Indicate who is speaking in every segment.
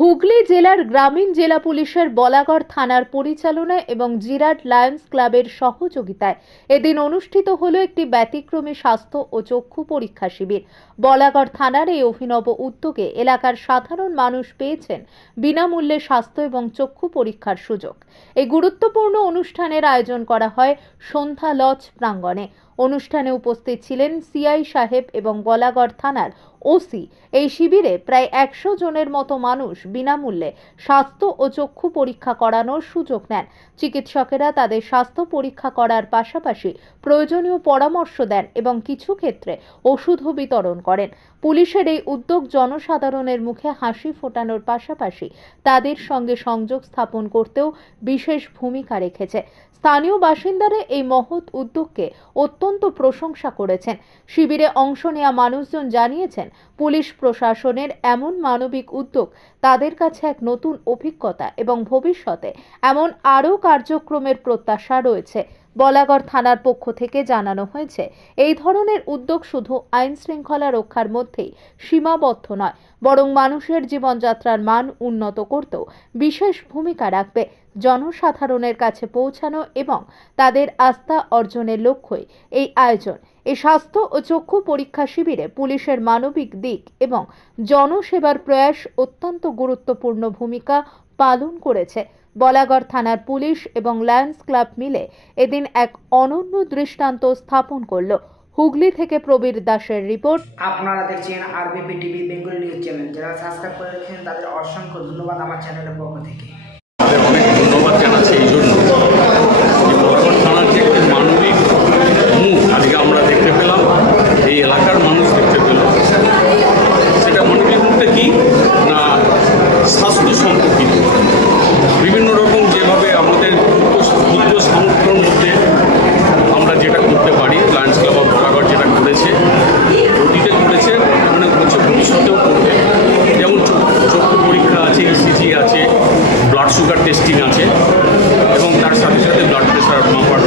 Speaker 1: হুগলি জেলার গ্রামীণ জেলা পুলিশের বলাগড় থানার পরিচালনায় এবং জিরাট লায়ন্স ক্লাবের সহযোগিতায় এদিন অনুষ্ঠিত হল একটি ব্যতিক্রমী স্বাস্থ্য ও চক্ষু পরীক্ষা শিবির। বলাগড় থানার এই অভিনব উদ্যোগে এলাকার সাধারণ মানুষ পেয়েছেন বিনামূল্যে স্বাস্থ্য এবং চক্ষু পরীক্ষার সুযোগ। এই গুরুত্বপূর্ণ অনুষ্ঠানের আয়োজন করা হয় সন্ধ্যা লজ প্রাঙ্গণে। অনুষ্ঠানে উপস্থিত ছিলেন সিআই সাহেব এবং বলাগড় থানার ওসি। এই শিবিরে প্রায় একশো জনের মতো মানুষ বিনামূল্যে স্বাস্থ্য ও চক্ষু পরীক্ষা করানোর সুযোগ নেন। চিকিৎসকেরা তাদের স্বাস্থ্য পরীক্ষা করার পাশাপাশি প্রয়োজনীয় পরামর্শ দেন এবং কিছু ক্ষেত্রে ওষুধও বিতরণ করেন। পুলিশের এই উদ্যোগ জনসাধারণের মুখে হাসি ফোটানোর পাশাপাশি তাদের সঙ্গে সংযোগ স্থাপন করতেও বিশেষ ভূমিকা রেখেছে। স্থানীয় বাসিন্দারা এই মহৎ উদ্যোগকে অত্যন্ত প্রশংসা করেছেন। শিবিরে অংশ নেওয়া মানুষজন জানিয়েছেন, পুলিশ প্রশাসনের এমন মানবিক উদ্যোগ, তাদের কাছে এক নতুন অভিজ্ঞতা এবং ভবিষ্যতে এমন আরও কার্যক্রমের প্রত্যাশা রয়েছে। বলাগড় থানার পক্ষ থেকে জানানো হয়েছে, এই ধরনের উদ্যোগ শুধু আইন শৃঙ্খলা রক্ষার মধ্যেই সীমাবদ্ধ নয়, বরং মানুষের জীবনযাত্রার মান উন্নত করতেও বিশেষ ভূমিকা রাখবে। জনসাধারণের কাছে পৌঁছানো এবং তাদের আস্থা অর্জনের লক্ষ্যই এই আয়োজন। এই স্বাস্থ্য ও চক্ষু পরীক্ষা শিবিরে পুলিশের মানবিক দিক এবং জনসেবার প্রয়াস অত্যন্ত গুরুত্বপূর্ণ ভূমিকা পালন করেছে। বলাগড় থানার পুলিশ এবং লায়ন্স ক্লাব মিলে এদিন এক অনন্য দৃষ্টান্ত স্থাপন করল। হুগলি থেকে প্রবীর দাসের রিপোর্ট।
Speaker 2: আপনারা দেখছেন RBP TV Bengal news channel যারা সাবস্ক্রাইব করে রেখেছেন তাদের অসংখ্য ধন্যবাদ আমার চ্যানেলের পক্ষ থেকে।
Speaker 3: এবং তার সাথে সাথে ব্লাড প্রেশার মাপার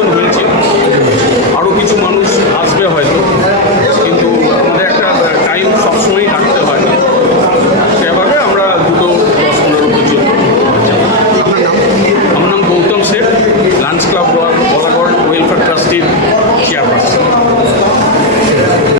Speaker 3: পরিবর্তন হয়েছে।